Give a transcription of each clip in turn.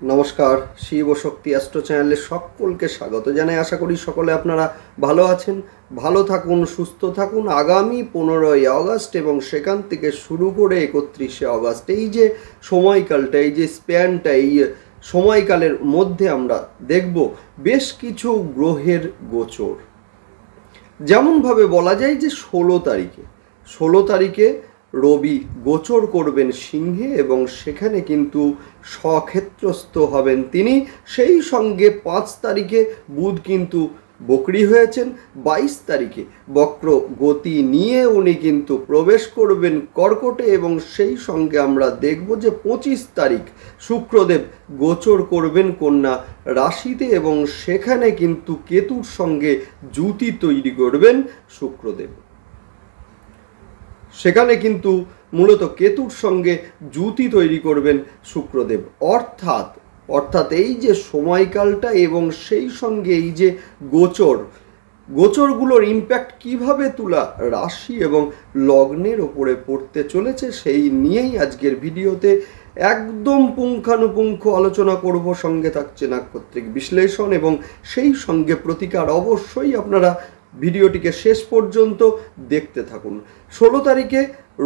নমস্কার, শিব ও শক্তি অ্যাস্ট্রো চ্যানেলে সকলকে স্বাগত জানাই। আশা করি সকলে আপনারা ভালো আছেন, ভালো থাকুন, সুস্থ থাকুন। আগামী 15ই আগস্ট এবং সেখান থেকে শুরু করে 31শে আগস্ট, এই যে সময়কালটা, এই যে স্প্যানটা, এই সময়কালের মধ্যে আমরা দেখব বেশ কিছু গ্রহের গোচর। যেমনভাবে বলা যায় যে 16 তারিখে রবি গোচর করবেন সিংহে এবং সেখানে কিন্তু স্বক্ষেত্রস্থ হবেন তিনি। সেই সঙ্গে 5 তারিখে বুধ কিন্তু বকরি হয়েছেন। 22 তারিখে বক্র গতি নিয়ে উনি কিন্তু প্রবেশ করবেন কর্কটে এবং সেই সঙ্গে আমরা দেখব যে 25 তারিখ শুক্রদেব গোচর করবেন কন্যা রাশিতে এবং সেখানে কিন্তু কেতুর সঙ্গে জুতি তৈরি করবেন শুক্রদেব। সেখানে কিন্তু মূলত কেতুর সঙ্গে জুতি তৈরি করবেন শুক্রদেব। অর্থাৎ এই যে সময়কালটা এবং সেই সঙ্গে এই যে গোচরগুলোর ইম্প্যাক্ট কিভাবে তুলা রাশি এবং লগ্নের ওপরে পড়তে চলেছে সেই নিয়েই আজকের ভিডিওতে একদম পুঙ্খানুপুঙ্খ আলোচনা করব। সঙ্গে থাকছে নাক্ষত্রিক বিশ্লেষণ এবং সেই সঙ্গে প্রতিকার। অবশ্যই আপনারা ভিডিওটিকে শেষ পর্যন্ত দেখতে থাকুন। 16 তারিখে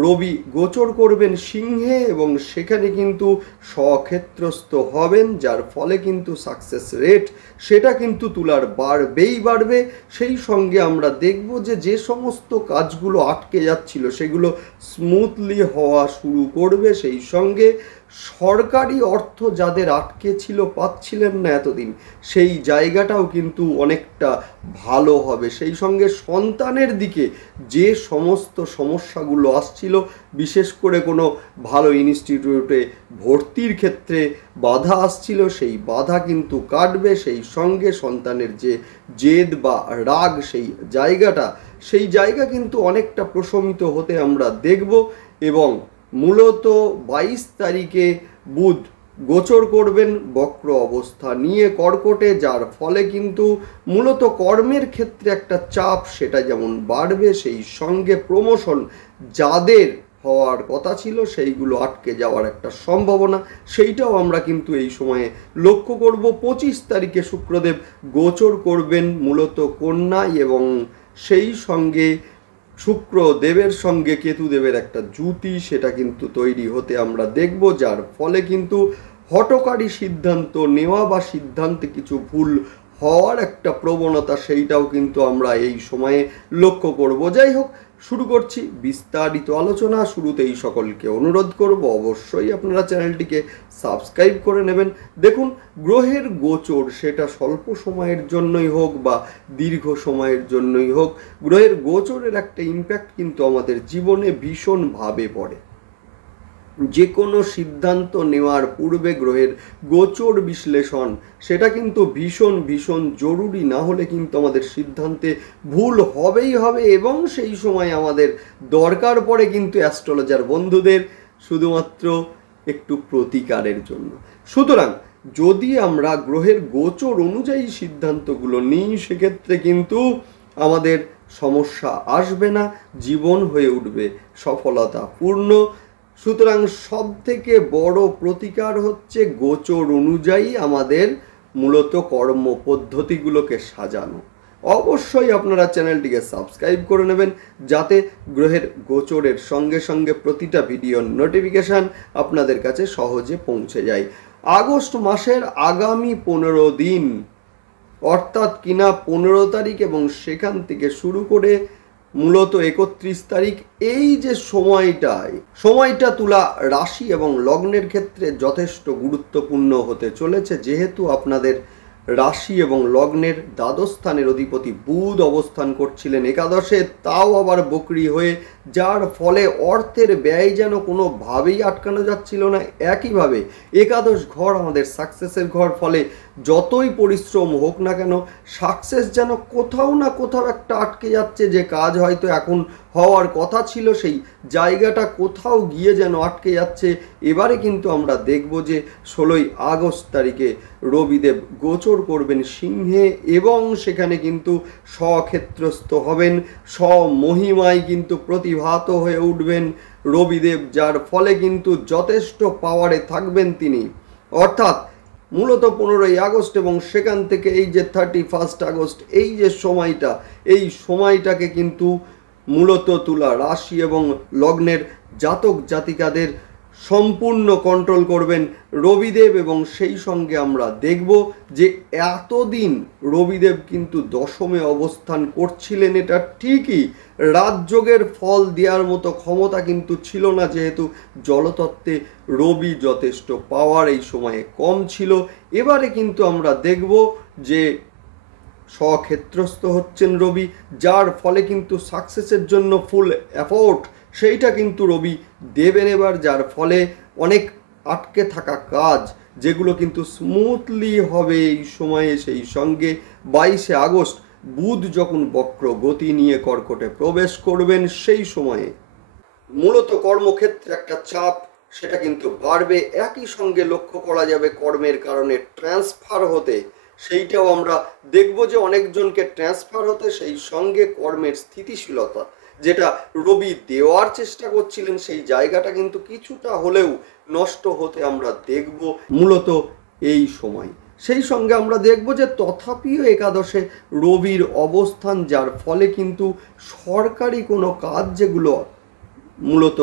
রবি গোচর করবেন সিংহে এবং সেখানে কিন্তু স্বক্ষেত্রস্থ হবেন, যার ফলে কিন্তু সাকসেস রেট সেটা কিন্তু তুলার বাড়বে। সেই সঙ্গে আমরা দেখব যে সমস্ত কাজগুলো আটকে যাচ্ছিল সেগুলো স্মুথলি হওয়া শুরু করবে। সেই সঙ্গে সরকারি অর্থ যাদের আটকে ছিল, পাচ্ছিলেন না এতদিন, সেই জায়গাটাও কিন্তু অনেকটা ভালো হবে। সেই সঙ্গে সন্তানের দিকে যে সমস্ত সমস্যাগুলো আসছিল, বিশেষ করে কোনো ভালো ইনস্টিটিউটে ভর্তির ক্ষেত্রে বাধা আসছিল, সেই বাধা কিন্তু কাটবে। সেই সঙ্গে সন্তানের যে জেদ বা রাগ, সেই জায়গা কিন্তু অনেকটা প্রশমিত হতে আমরা দেখব। এবং মূলত 22 তারিখে বুধ গোচর করবেন বক্র অবস্থা নিয়ে কর্কটে, যার ফলে কিন্তু মূলত কর্মের ক্ষেত্রে একটা চাপ সেটা যেমন বাড়বে, সেই সঙ্গে প্রমোশন যাদের হওয়ার কথা ছিল সেইগুলো আটকে যাওয়ার একটা সম্ভাবনা, সেইটাও আমরা কিন্তু এই সময়ে লক্ষ্য করব। 25 তারিখে শুক্রদেব গোচর করবেন মূলত কন্যায় এবং সেই সঙ্গে শুক্রদেবের সঙ্গে কেতুদেবের একটা জুতি সেটা কিন্তু তৈরি হতে আমরা দেখব, যার ফলে কিন্তু হঠকারী সিদ্ধান্ত নেওয়া বা সিদ্ধান্তে কিছু ভুল হওয়ার একটা প্রবণতা সেইটাও কিন্তু আমরা এই সময়ে লক্ষ্য করব। যাই হোক, শুরু করছি বিস্তারিত আলোচনা। শুরুতেই সকলকে অনুরোধ করব অবশ্যই আপনারা চ্যানেলটিকে সাবস্ক্রাইব করে নেবেন। দেখুন, গ্রহের গোচর সেটা স্বল্প সময়ের জন্যই হোক বা দীর্ঘ সময়ের জন্যই হোক, গ্রহের গোচরের একটা ইম্প্যাক্ট কিন্তু আমাদের জীবনে ভীষণভাবে পড়ে। যে কোনো সিদ্ধান্ত নেওয়ার পূর্বে গ্রহের গোচর বিশ্লেষণ সেটা কিন্তু ভীষণ জরুরি। না হলে কিন্তু আমাদের সিদ্ধান্তে ভুল হবেই হবে এবং সেই সময় আমাদের দরকার পড়ে কিন্তু অ্যাস্ট্রোলজার বন্ধুদের শুধুমাত্র একটু প্রতিকারের জন্য। সুতরাং যদি আমরা গ্রহের গোচর অনুযায়ী সিদ্ধান্তগুলো নিই, সেক্ষেত্রে কিন্তু আমাদের সমস্যা আসবে না, জীবন হয়ে উঠবে সফলতাপূর্ণ। সুতরাং সব থেকে বড় প্রতিকার হচ্ছে গোচর অনুযায়ী আমাদের মূলত কর্ম পদ্ধতিগুলোকে সাজানো। অবশ্যই আপনারা চ্যানেলটিকে সাবস্ক্রাইব করে নেবেন, যাতে গ্রহের গোচরের সঙ্গে সঙ্গে প্রতিটা ভিডিওর নোটিফিকেশান আপনাদের কাছে সহজে পৌঁছে যায়। আগস্ট মাসের আগামী 15 দিন, অর্থাৎ কিনা 15 তারিখ এবং সেখান থেকে শুরু করে মূলত 31 তারিখ, এই যে সময়টা তুলা রাশি এবং লগ্নের ক্ষেত্রে যথেষ্ট গুরুত্বপূর্ণ হতে চলেছে। যেহেতু আপনাদের রাশি এবং লগ্নের দ্বাদশ স্থানের অধিপতি বুধ অবস্থান করছিলেন একাদশে, তাও আবার বকরি হয়ে, যার ফলে অর্থের ব্যয় যেন কোনোভাবেই আটকানো যাচ্ছিল না। একইভাবে একাদশ ঘর আমাদের সাকসেসের ঘর, ফলে যতই পরিশ্রম হোক না কেন সাকসেস যেন কোথাও না কোথাও একটা আটকে যাচ্ছে। যে কাজ হয়তো এখন হওয়ার কথা ছিল সেই জায়গাটা কোথাও গিয়ে যেন আটকে যাচ্ছে। এবারে কিন্তু আমরা দেখব যে 16ই আগস্ট তারিখে রবিদেব গোচর করবেন সিংহে এবং সেখানে কিন্তু স্বক্ষেত্রস্থ হবেন, স্বমহিমায় কিন্তু প্রতিভাত হয়ে উঠবেন রবিদেব, যার ফলে কিন্তু যথেষ্ট পাওয়ারে থাকবেন তিনি। অর্থাৎ মূলত 15ই আগস্ট এবং সেখান থেকে এই যে 31 আগস্ট, এই যে সময়টা, এই সময়টাকে কিন্তু মূলত তুলা রাশি এবং লগ্নের জাতক জাতিকাদের সম্পূর্ণ কন্ট্রোল করবেন রবিদেব। এবং সেই সঙ্গে আমরা দেখব যে এতদিন রবিদেব কিন্তু দশমে অবস্থান করছিলেন, এটা ঠিকই, রাজযোগের ফল দেওয়ার মতো ক্ষমতা কিন্তু ছিল না, যেহেতু জলতত্ত্বে রবি যথেষ্ট পাওয়ার এই সময়ে কম ছিল। এবারে কিন্তু আমরা দেখব যে স্বক্ষেত্রস্থ হচ্ছেন রবি, যার ফলে কিন্তু সাকসেসের জন্য ফুল এফোর্ট সেইটা কিন্তু রবি দেবেন এবার, যার ফলে অনেক আটকে থাকা কাজ যেগুলো কিন্তু স্মুথলি হবে এই সময়ে। সেই সঙ্গে 22 আগস্ট বুধ যখন বক্র গতি নিয়ে কর্কটে প্রবেশ করবেন, সেই সময়ে মূলত কর্মক্ষেত্রে একটা চাপ সেটা কিন্তু বাড়বে। একই সঙ্গে লক্ষ্য করা যাবে কর্মের কারণে ট্রান্সফার হতে, সেইটাও আমরা দেখব যে অনেকজনকে ট্রান্সফার হতে, সেই সঙ্গে কর্মের স্থিতিশীলতা যেটা রবি দেওয়ার চেষ্টা করছিলেন সেই জায়গাটা কিন্তু কিছুটা হলেও নষ্ট হতে আমরা দেখব মূলত এই সময়। সেই সঙ্গে আমরা দেখব যে তথাপিও একাদশে রবির অবস্থান, যার ফলে কিন্তু সরকারি কোনো কাজ যেগুলো মূলত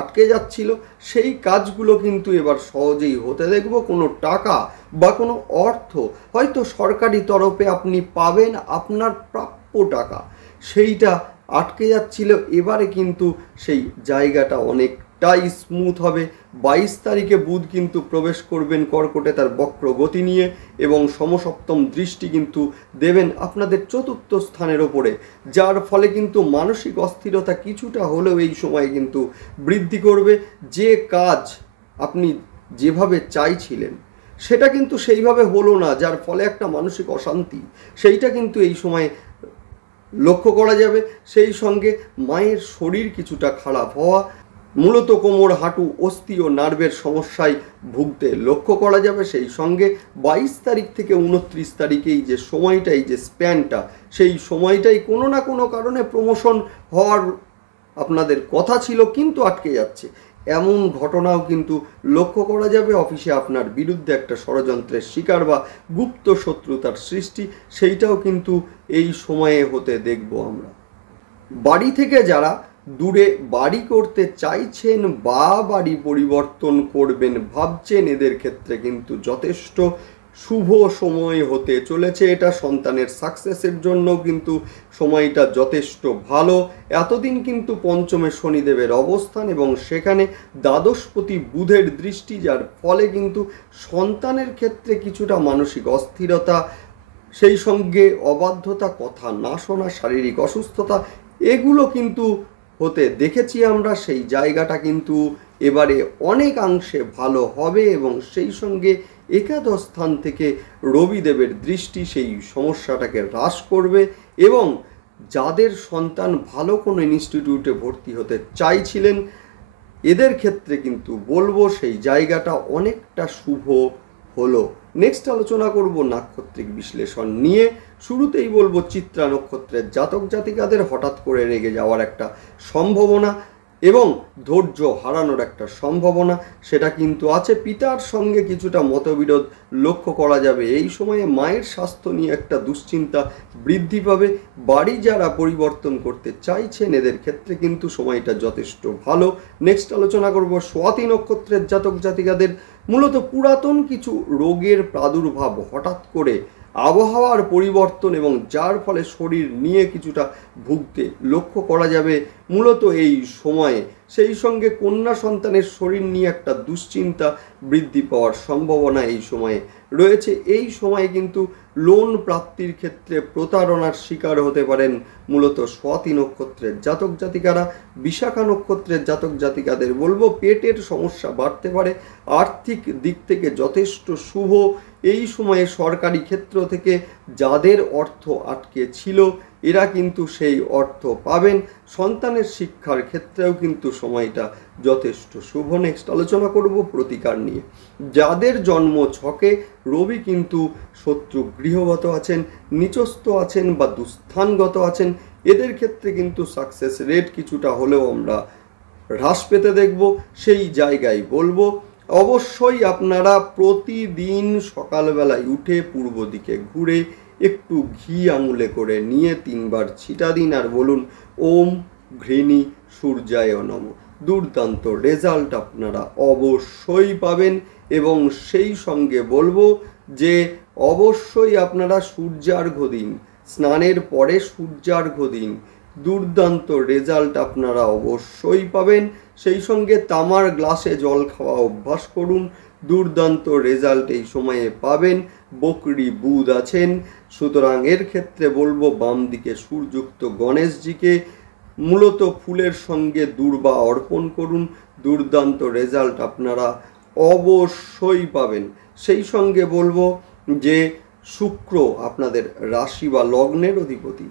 আটকে যাচ্ছিল সেই কাজগুলো কিন্তু এবার সহজেই হতে দেখব। কোনো টাকা বা কোনো অর্থ হয়তো সরকারি তরফে আপনি পাবেন, আপনার প্রাপ্য টাকা সেইটা আটকে যাচ্ছিল, এবারে কিন্তু সেই জায়গাটা অনেকটাই স্মুথ হবে। 22 তারিখে বুধ কিন্তু প্রবেশ করবেন কর্কটে তার বক্র গতি নিয়ে, এবং সমসপ্তম দৃষ্টি কিন্তু দেবেন আপনাদের চতুর্থ স্থানের ওপরে, যার ফলে কিন্তু মানসিক অস্থিরতা কিছুটা হলেও এই সময় কিন্তু বৃদ্ধি করবে। যে কাজ আপনি যেভাবে চাইছিলেন সেটা কিন্তু সেইভাবে হলো না, যার ফলে একটা মানসিক অশান্তি সেইটা কিন্তু এই সময় লক্ষ্য করা যাবে। সেই সঙ্গে মায়ের শরীর কিছুটা খারাপ হওয়া, মূলত কোমর, হাঁটু, অস্থি ও নার্ভের সমস্যায় ভুগতে লক্ষ্য করা যাবে। সেই সঙ্গে 22 তারিখ থেকে 29 তারিখে এই যে সময়টা, এই যে স্প্যানটা, সেই সময়টাই কোনো না কোনো কারণে প্রমোশন হওয়ার আপনাদের কথা ছিল কিন্তু আটকে যাচ্ছে, এমন ঘটনাও কিন্তু লক্ষ্য করা যাবে। অফিসে আপনার বিরুদ্ধে একটা ষড়যন্ত্রের শিকার বা গুপ্ত শত্রুতার সৃষ্টি সেইটাও কিন্তু এই সময়ে হতে দেখব আমরা। বাড়ি থেকে যারা দূরে বাড়ি করতে চাইছেন বা বাড়ি পরিবর্তন করবেন ভাবছেন, এদের ক্ষেত্রে কিন্তু যথেষ্ট শুভ সময় হতে চলেছে। এটা সন্তানের সাকসেসের জন্য কিন্তু সময়টা যথেষ্ট ভালো। এতদিন কিন্তু পঞ্চমে শনিদেবের অবস্থান এবং সেখানে দ্বাদশপতি বুধের দৃষ্টি, যার ফলে কিন্তু সন্তানের ক্ষেত্রে কিছুটা মানসিক অস্থিরতা, সেই সঙ্গে অবাধ্যতা, কথা না শোনা, শারীরিক অসুস্থতা এগুলো কিন্তু হতে দেখেছি আমরা। সেই জায়গাটা কিন্তু এবারে অনেকাংশে ভালো হবে এবং সেই সঙ্গে একাদশ স্থান থেকে রবিদেবের দৃষ্টি সেই সমস্যাটাকে হ্রাস করবে। এবং যাদের সন্তান ভালো কোনো ইনস্টিটিউটে ভর্তি হতে চাইছিলেন এদের ক্ষেত্রে কিন্তু বলবো সেই জায়গাটা অনেকটা শুভ হলো। নেক্সট আলোচনা করব নাক্ষত্রিক বিশ্লেষণ নিয়ে। শুরুতেই বলবো চিত্রা নক্ষত্রের জাতক জাতিকাদের হঠাৎ করে রেগে যাওয়ার একটা সম্ভাবনা এবং ধৈর্য হারানোর একটা সম্ভাবনা সেটা কিন্তু আছে। পিতার সঙ্গে কিছুটা মতবিরোধ লক্ষ্য করা যাবে এই সময়ে। মায়ের স্বাস্থ্য নিয়ে একটা দুশ্চিন্তা বৃদ্ধি পাবে। বাড়ি যারা পরিবর্তন করতে চাইছেন এদের ক্ষেত্রে কিন্তু সময়টা যথেষ্ট ভালো। নেক্সট আলোচনা করব স্বাতি নক্ষত্রের জাতক জাতিকাদের। মূলত পুরাতন কিছু রোগের প্রাদুর্ভাব হঠাৎ করে আবহাওয়ার পরিবর্তন এবং যার ফলে শরীর নিয়ে কিছুটা ভুগতে লক্ষ্য করা যাবে মূলত এই সময়ে। সেই সঙ্গে কন্যা সন্তানের শরীর নিয়ে একটা দুশ্চিন্তা বৃদ্ধি পাওয়ার সম্ভাবনা এই সময়ে রয়েছে। এই সময়ে কিন্তু লোন প্রাপ্তির ক্ষেত্রে প্রতারণার শিকার হতে পারেন মূলত স্বাতি নক্ষত্রের জাতক জাতিকারা। বিশাখা নক্ষত্রের জাতক জাতিকাদের বলবো পেটের সমস্যা বাড়তে পারে। আর্থিক দিক থেকে যথেষ্ট শুভ এই সময়ে। সরকারি ক্ষেত্র থেকে যাদের অর্থ আটকে ছিল এরা কিন্তু সেই অর্থ পাবেন। সন্তানের শিক্ষার ক্ষেত্রেও কিন্তু সময়টা যথেষ্ট শুভ। নেক্সট আলোচনা করব প্রতিকার নিয়ে। যাদের জন্ম ছকে রবি কিন্তু শত্রু গৃহগত আছেন, নিচস্থ আছেন বা দুস্থানগত আছেন, এদের ক্ষেত্রে কিন্তু সাকসেস রেট কিছুটা হলেও আমরা হ্রাস পেতে দেখব। সেই জায়গায় বলবো অবশ্যই আপনারা প্রতিদিন সকালবেলায় উঠে পূর্ব দিকে ঘুরে একটু ঘি আঙুলে করে নিয়ে 3 বার ছিটা দিন আর বলুন ওম ঘৃণী সূর্যায় নমঃ। দুর্দান্ত রেজাল্ট আপনারা অবশ্যই পাবেন। এবং সেই সঙ্গে বলবো যে অবশ্যই আপনারা সূর্যার্ঘ্য দিন, স্নানের পরে সূর্যার্ঘ্য দিন, দুর্দান্ত রেজাল্ট আপনারা অবশ্যই পাবেন। সেই সঙ্গে তামার গ্লাসে জল খাওয়া অভ্যাস করুন, দুর্দান্ত রেজাল্ট এই সময়ে পাবেন। বকরি বুধ আছেন, সুতরাং এর ক্ষেত্রে বলবো বাম দিকে সুরযুক্ত গণেশজিকে মূলত ফুলের সঙ্গে দূর্বা অর্পণ করুন, দুর্দান্ত রেজাল্ট আপনারা অবশ্যই পাবেন। সেই সঙ্গে বলবো যে শুক্র আপনাদের রাশি বা লগ্নের অধিপতি,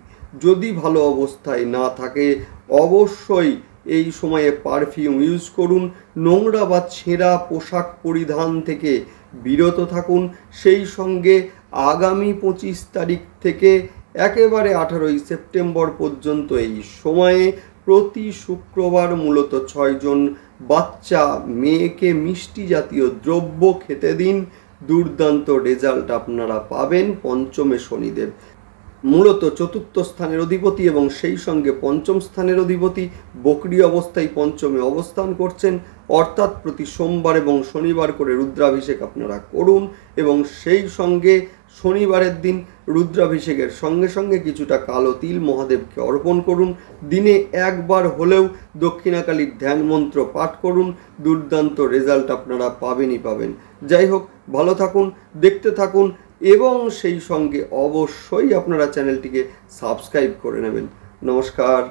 যদি ভালো অবস্থায় না থাকে অবশ্যই এই সময়ে পারফিউম ইউজ করুন, নোংরা বা ছেঁড়া পোশাক পরিধান থেকে বিরত থাকুন। সেই সঙ্গে আগামী 25 তারিখ থেকে একেবারে 18ই সেপ্টেম্বর পর্যন্ত এই সময়ে প্রতি শুক্রবার মূলত 6 জন বাচ্চা মেয়েকে মিষ্টি জাতীয় দ্রব্য খেতে দিন, দুর্দান্ত রেজাল্ট আপনারা পাবেন। পঞ্চমে শনিদেব মূলত 4র্থ স্থানের অধিপতি এবং সেই সঙ্গে 5ম স্থানের অধিপতি বকরি অবস্থায় 5মে অবস্থান করছেন, অর্থাৎ প্রতি সোমবার এবং শনিবার করে রুদ্রাভিষেক আপনারা করুন। এবং সেই সঙ্গে শনিবারের দিন রুদ্রাভিষেকের সঙ্গে সঙ্গে কিছুটা কালো তিল মহাদেবকে অর্পণ করুন। দিনে একবার হলেও দক্ষিণাকালীর ধ্যান মন্ত্র পাঠ করুন, দুর্দান্ত রেজাল্ট আপনারা পাবেনই পাবেন। যাই হোক, ভালো থাকুন, দেখতে থাকুন এবং সেই সঙ্গে অবশ্যই আপনারা চ্যানেলটিকে সাবস্ক্রাইব করে নেবেন। নমস্কার।